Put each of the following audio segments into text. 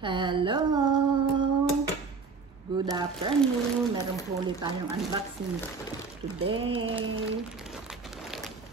Hello! Good afternoon! Meron po ulit tayong unboxing today.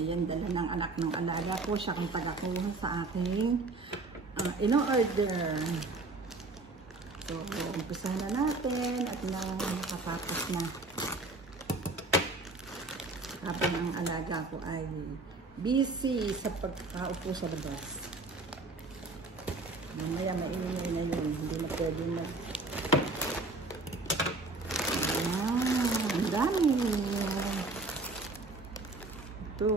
Ayan, dala ng anak ng alaga ko. Siya kung tagakuha sa aking in-order. So, umpisa na natin at nang nakatapos na. Habang ang alaga ko ay busy sa pagkaupo sa labas. Mamaya maingay na yun. Hindi na pwede na. Ang dami. Ito.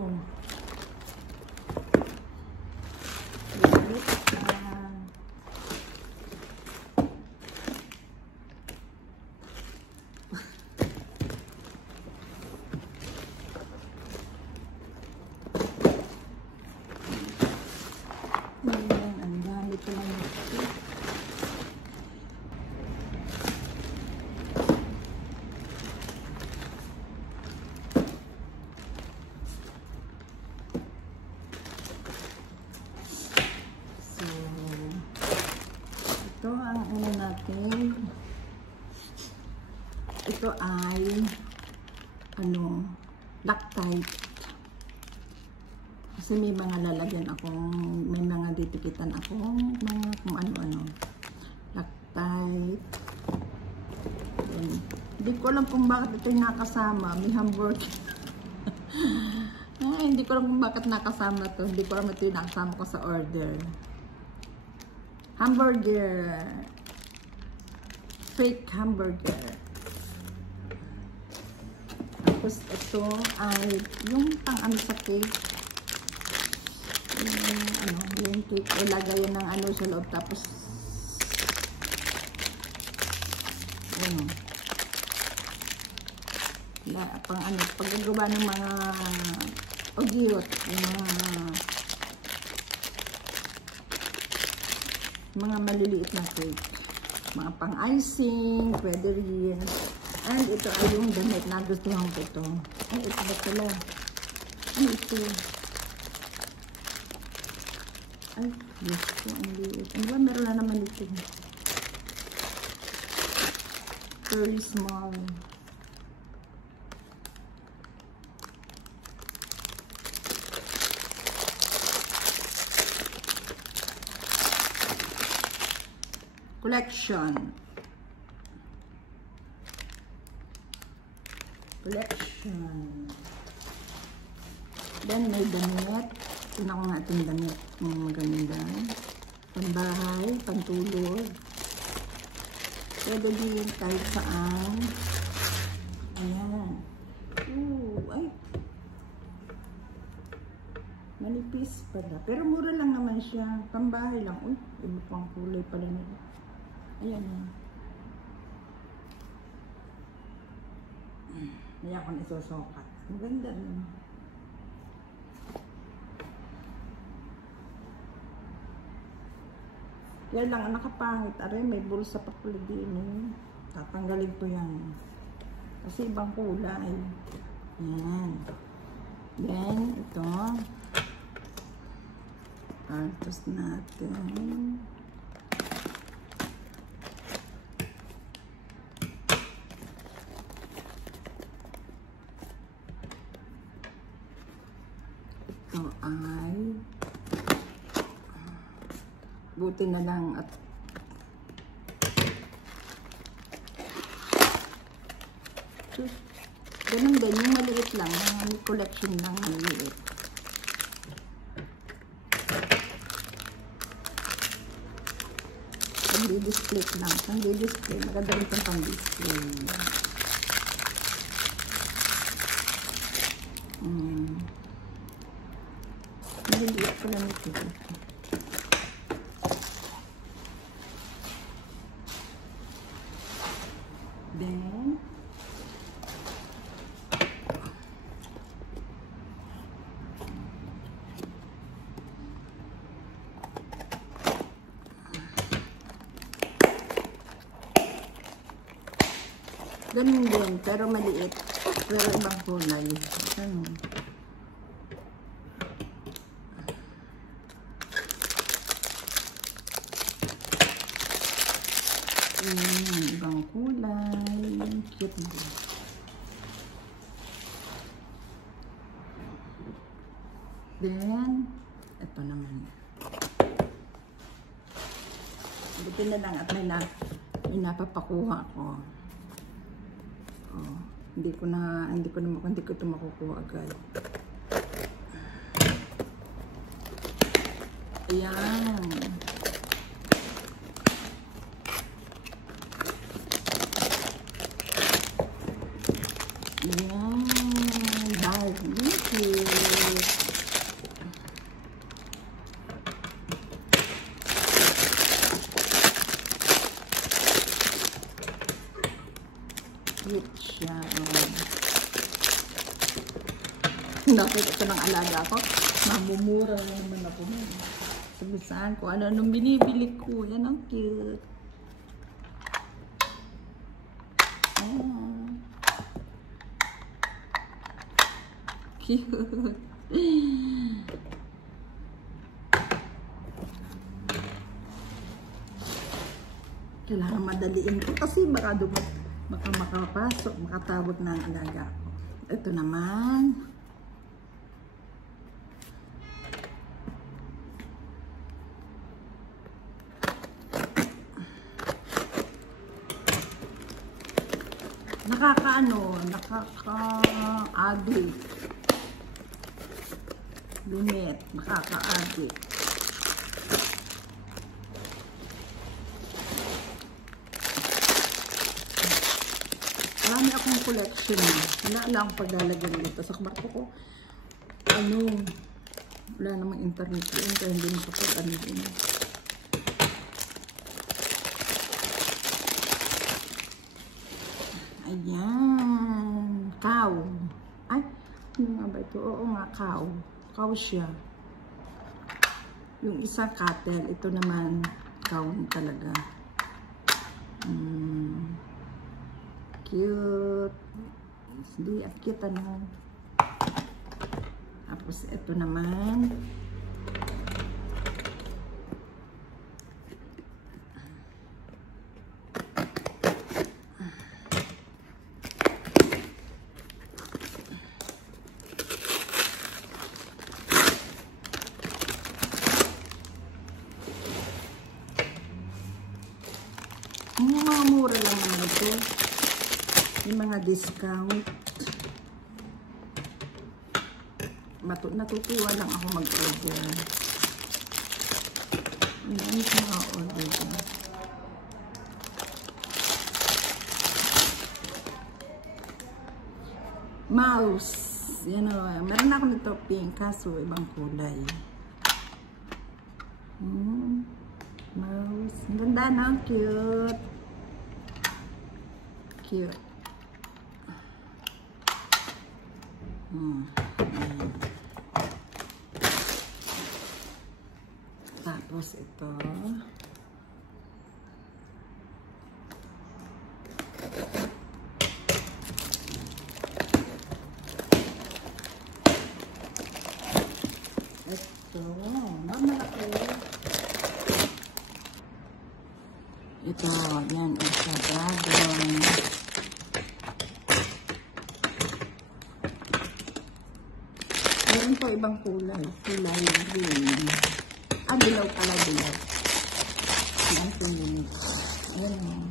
Ito ang ano natin. Ito ay Loctite. Kasi may mga lalagyan akong, may mga ditikitan akong mga kung ano-ano. Loctite. Hindi ko alam kung bakit ito yung nakasama. May hamburger. Hindi ko alam kung bakit nakasama to. Hindi ko alam ito yung nakasama ko sa order. Hamburger. Fake hamburger. Tapos ito ay yung pang sa cake. Yung cake. Ilagay ng sa loob. Tapos paggagawa ng mga ogyot. Mga maliliit na cake. Mga pang-icing, pwede rin. And ito ay yung damit. Nagustuhan ko ito. Ay, ito ba pala? Ano ito? Ay, yes po. Ang liit. Ano ba? Meron na naman ito. Very small. Collection. Then may damit. Tingnan ko nga itong damit. Maganda. Pambahay, pantulog. Pwede din kahit saan. Ayan. Ay. Manipis pala. Pero mura lang naman siya. Pambahay lang. Uy, iba pang kulay pala nila. Ayan. Kaya ako nasusukat. Maganda rin. Yan lang, nakapangit. Aray, may bulsa pa pala din. Tatanggalin ko yan. Kasi ibang kulay. Yan. Then, ito. Tapos natin. Ito ay buti na lang at ganun din, yung maliit lang, may collection lang maliit. Pang-display lang, pang-display, maganda rin itong pang-display. Maliit ko lang ito. Then, ganun din, pero maliit. Pero ibang kulay. ibang kulay. Cute mo. Then, ito naman. Buti na lang at may napapakuha ko. Oh, hindi ko ito makukuha agad. Ayan. Ayan. Bag. Cute siya. Nakita ko ng alaga ko. Mamumura na naman ako. Sabi saan ko, ano-anong binibili ko. Yan ang cute. Ayan. Cute. Kailangan madaliin ko kasi baka makapasok, makatawag na ang alaga ko. Ito naman. Nakaka-addict. Lumit, nakaka-addict. Marami akong collection na. Wala lang paglalagyan dito. Sa kwarto ko, wala namang internet doon, kaya hindi makapag-ano din. Ayan. Cow. Ay, ano nga ba ito? Oo nga, cow. Cow siya. Yung isa cattle. Ito naman, cow talaga. Cute. Hindi, cute ano. Tapos, ito naman. Yung mga mura lang naman ito. Yung mga discount. Natutuwa lang ako mag-order. Ang dami ko mga order ko. Mouse. Yan o. Meron ako nito pink. Kaso ibang kulay. Mouse. Ang ganda na. Cute. Cute. Tapos ito. Malaki. Ito, yan, isa dragon. Meron po ibang kulay. Kulay green. Dilaw pala, dilaw. Yan po yun. Ayan.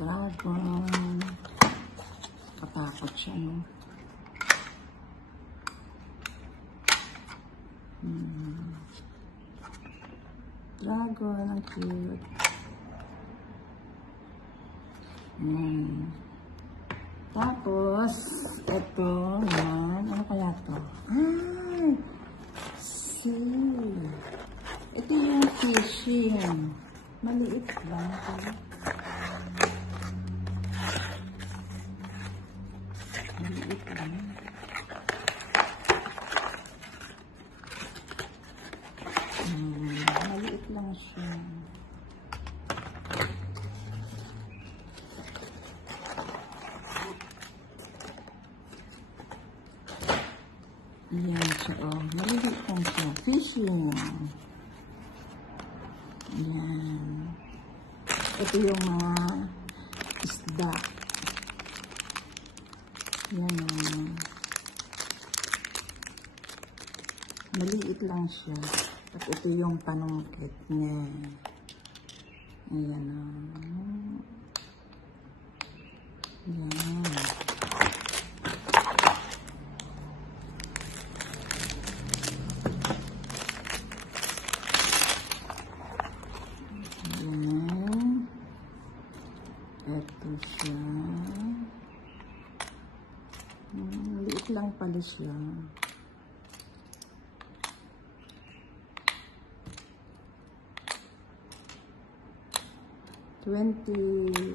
Dragon. Katakot siya, no? Dragon, ang cute. Tapos, ito, yan. Ano kaya to? Ito yung fishing. Maliit lang. Maliit lang. Maliit lang siya. Ayan siya, oh. Maliit lang siya. Fishing. Ayan. Ito yung mga isda. Yan o. Maliit lang siya. At ito yung panungkit niya. Ayan o. Yan. Ayan. Ito siya. Maliit lang pala siya. One, 2,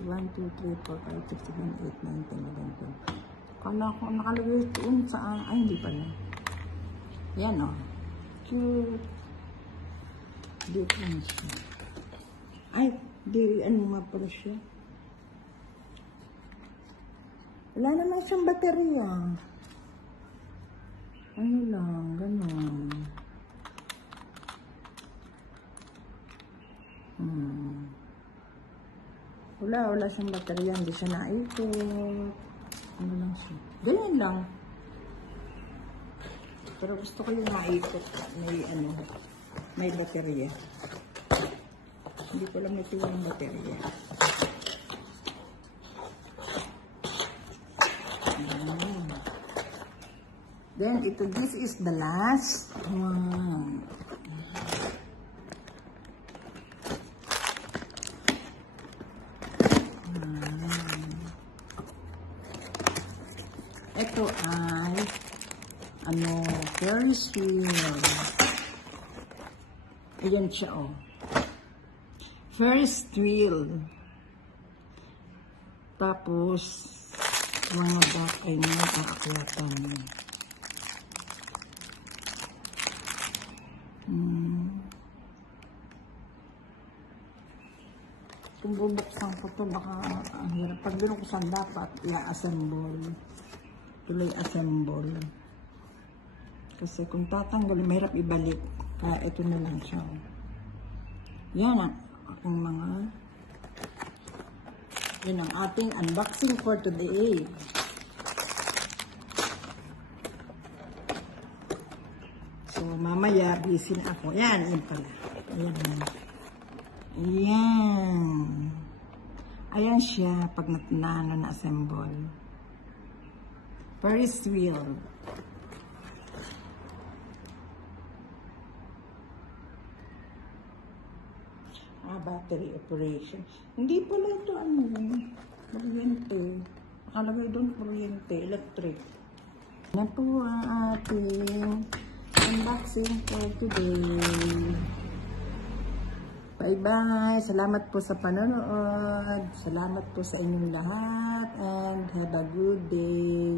3, 4, 5, 6, 7, 8, 9, 10, 11, 12. Kala ko nakalagay doon sa ay hindi pala. Yan o. Cute. Dito lang siya. Ay, di ano nga pala siya. Wala naman siyang baterya. Ano lang, ganun. Wala siyang baterya, hindi siya naipot. Ano lang siya. Ganyan lang. Pero gusto ko yung maipot. May baterya. Hindi ko lang ito yung baterya. Then, this is the last one. Ito ay Ferris wheel. Ayan siya oh. Ferris wheel. Tapos mga duck ay nakaakyatan. Kung bubuksan ko ito, baka ang hirap. Pag binuksan dapat i-assemble. Tuloy assemble. Kasi kung tatanggal, mahirap ibalik. Kaya ito na lang siya. Yan ang aking mga... Yan ang ating unboxing for today. So, mamaya, busy na ako. Yan, yun pala. Ayan. Ayan. Ayan siya pag na-assemble. Ferris wheel. Battery operation. Hindi pala ito kuryente. Nakalagay doon kuryente, electric. Yan po ang ating unboxing for today. Bye-bye. Salamat po sa panonood. Salamat po sa inyong lahat and have a good day.